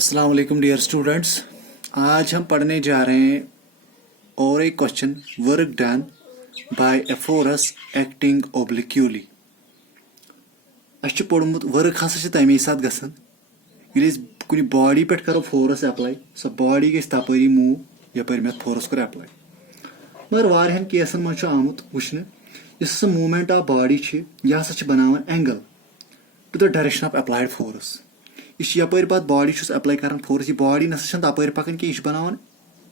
अस्सलाम वालेकुम dear students. आज हम पढ़ने जा रहे हैं और एक question, work done by a force acting obliquely. पोर्मुत वर्क हसा तमे सात गसन कुछ बॉडी पे करो फोर्स अप्लाई, सो बॉडी गई तपरी मूव यपर मे फोर्स कर अप्लाई। मगर वारियान केसन मज आमुत वुचने इस मूवमेंट ऑफ बॉडी यह हसा बनावन angle to the direction of applied force. यह यपर पे बॉडी अप्लाई कर फोर्स, यह बॉडी नसा तपर पकान कि यह बनावन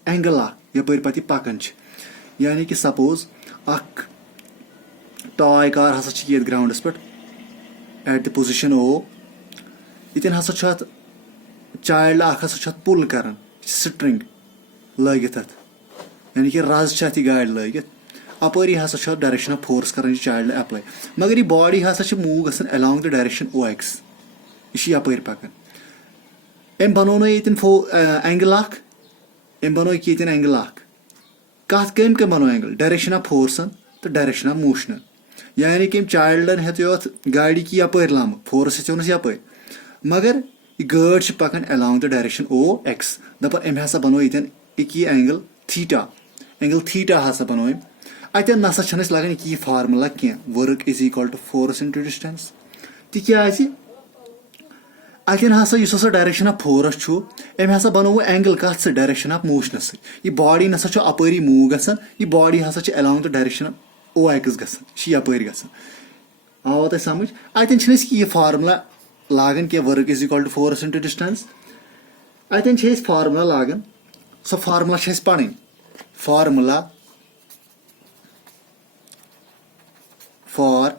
एंगल यपर पे पकान। यानी कि सपोज अख टॉय कार हसा ये ग्राउंडस पे एट द पोजिशन ओ, इतन हसा चाइल्ड हसा पुल कर स्ट्रिंग लगित, यानी कि रज गाड़ लगित अपरी हसा डायरेक्शन ऑफ फोर्स कर चाइल्ड अप्लाई। मगर यह बॉडी हसा मूव गसन along the direction O X, यह यपर पकान। अम बनो ये एंगल अम बनो ये एंगल कम बनो एंगल डायरेक्शन ऑफ फोर्सन तो डायरेक्शन ऑफ मोशन। यानी कि चाइल्डन हेत गाड़ी की यपर लम फोर्स हेस यपर, मगर यह गाड़ पकान along the direction O X. दपान अम हसा बनो ये एंगल थीटा हसा बनो अतन नसा लगान यह फार्मूला कह work is equal to force into distance. तिज अतन हसा डायरेक्शन ऑफ फोर्स अम हसा बनो एंगल कत डायरेक्शन ऑफ मोशन सत। यह बॉडी नसा अपरी मूव गसन, यह बॉडी हसा along the direction of O X गसन, यपर गसन। आवा तुम समझ? अतन यह फार्मूला लागन कि work is equal to force into distance. अतन फार्मूला लागन, सो फार्मूला पढ़। फार्मूला फॉर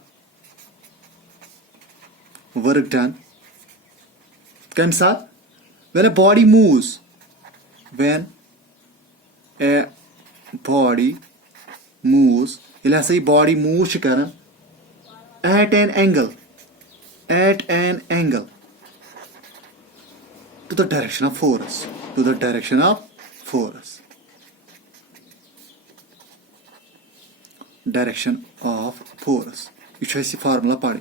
वर्क डन कम साथ when a body moves, when a body moves, ये हसा यह बॉडी मूव कर at an angle to the direction of force, to the direction of force, direction of force। यह formula पढ़।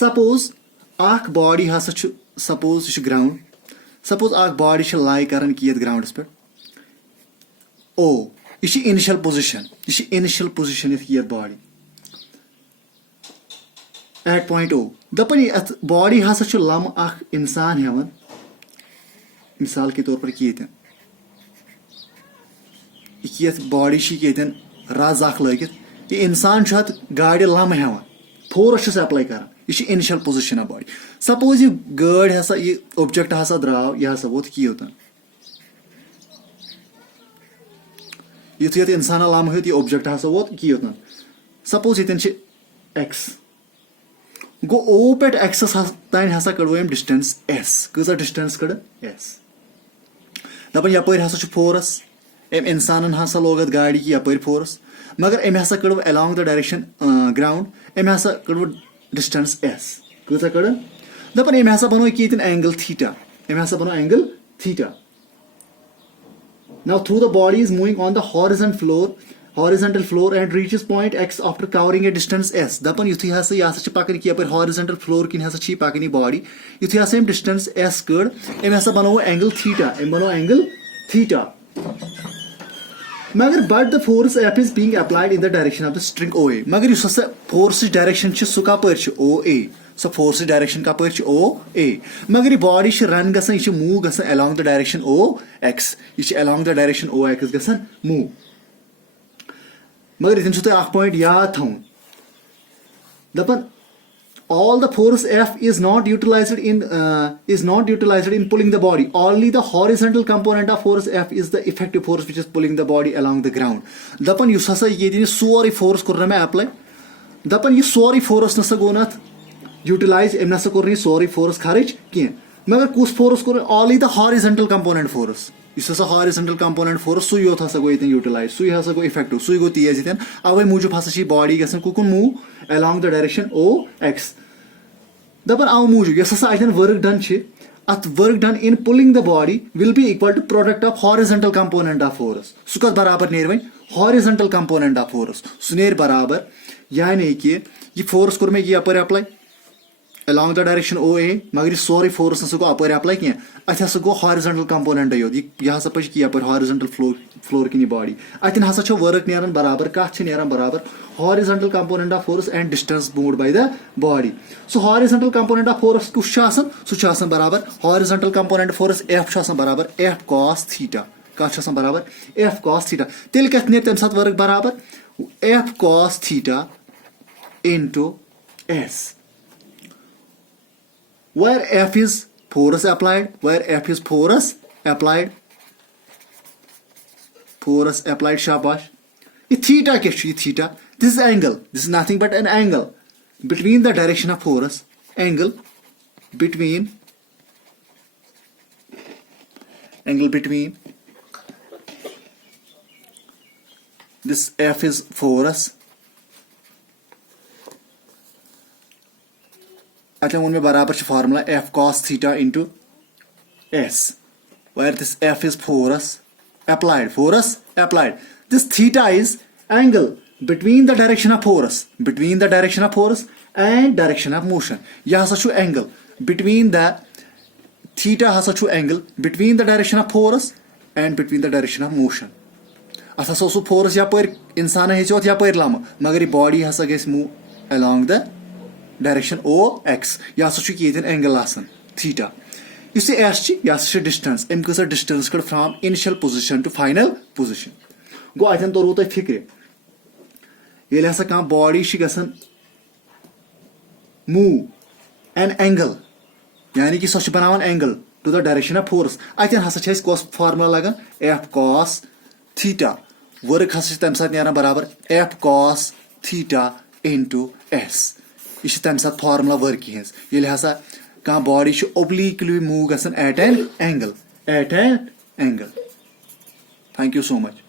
Suppose अख body हसा सपोज यह ग्राउंड, सपोज अख बॉडी लाई कर कि ग्राउंडस पे ओ, यह इनिशियल पोजिशन यह बॉडी एट पॉइंट ओ। दपन अत बॉडी हसा लम अख इंसान हेवन, मिसाल के तौर पर कि ये बॉडी ये रज लगित, यह इंसान गाड़ लम हेवन फोर्स अप्लाई कर, यह initial position of body. Suppose यह गाड़ हसा यह ऑब्जेक्ट हसा द्राव, यह हसा वोत कि युथ इंसान लम हेत, यह ऑब्जेक्ट हसा वोत कि सपोज ये एक्स गो ओ पे एक्सस तान हसा कड़ो अम डिस्टेंस एस। कजा डिस्टेंस कड़ एस। दपन यपर हसा फोर्स अम इंसान हसा लोग गाड़ी की यपर फोर्स, मगर अम हसा कड़ो अलॉन्ग द डायरेक्शन ग्राउंड, अम हसा कड़ो डिस्टेंस एस। कजा कड़ दपन अम हसा बनो कि एंगल थीटा, अम हसा बनो angle theta. Now through the body is moving on the horizontal floor and reaches point x after covering a distance s। दपन युथी हसा यह हसा पकन कि यपर horizontal floor किन हसा छी पकन बॉडी, युथी हसा अम डिस्टेंस s कड़ अम हसा बनो एंगल थीटा, अम बनो एंगल थीटा। मगर but the force F is being applied in the direction of the string O A. मगर इस फोर्स डायरेक्शन सह कपर ओ ए, so force direction Kapoor O A. मगर यह बॉडी रन गसन, यह मूव गसन along the direction O X, यह along the direction O X गसन मूव। मगर इतन तुम पॉइंट याद थवन, दपन all the force F is not utilized in pulling the body. Only the horizontal component of force F is the effective force which is pulling the body along the ground. दपन युस हसा ये सोरी force कोर मैं apply, दपन यह सोरी फोर्स नसा गो नत यूटिलाइज, अम नसा कोर सोरी फोर्स खर्च कह। मगर कुछ force core only the horizontal component force, इस हसा हॉरिजॉन्टल कंपोनेंट फोर्स सु योत हसा गो यूटिलाइज, सु हसा गो इफेक्टिव, सु गो तेज। अवे मूजूब हसा बॉडी गसन कुकुन move along the direction O X. दपन अव मूजूब यस हसा अतन वर्क डन अत work done in pulling the body will be equal to product of horizontal component of force. सु कत बराबर नेर वन हॉरिजॉन्टल कंपोनेंट ऑफ फोर्स, सु नेर बराबर, यानी कि यह फोर्स कोर मैं यपर apply along the direction OA मगर सोरे फोर्स नसा गो अपर अप्लाई क्या अत हसा गो हॉरिजॉन्टल कंपोनेंट योत यह हसा पज कि अपर हॉरिजॉन्टल फ्लोर किन बॉडी अतन हसा छ वर्क नेरन बराबर कत छ नेरन बराबर horizontal component of force and distance moved by the body so horizontal component of force कुछ छ आसन सु छ आसन बराबर हॉरिजॉन्टल कंपोनेंट फोर्स F छ आसन बराबर F cos थीटा कत छ आसन बराबर F cos थीटा तेल कत ने तम साथ वर्क बराबर F cos theta into S where F is force applied, where F is force applied, shabash. This theta क्या है? Theta. This is angle. This is nothing but an angle between the direction of force. Angle between this F is force. अच्छा उनमें बराबर formula F cos theta into S where this F is force applied this theta is angle between the direction of force and direction of motion यह हसा छु angle between the theta हसा छु angle between the direction of force and between the direction of motion असा so force यापर इंसान हेचोत यापर lump मगर body हसा गस move along the direction OX यह हसा ये एंगल आसन थीटा इस S यह डिस्टेंस अम कस डिस्टेंस कड़ from initial position to final position गो अतन तोरू तुम फिक्र ये हसा कह बॉडी गसन मूव एन एंगल यानी कि सो बनावान angle to the direction of force अतन हसा कस फार्मूला लगन F cos थीटा वर्क हसा तम साथ नेरान बराबर F cos theta into S यह तम साथ फार्मूला वर्क हज ये हसा कह बॉडी ओब्लिकली मूव गसन at an angle thank you so much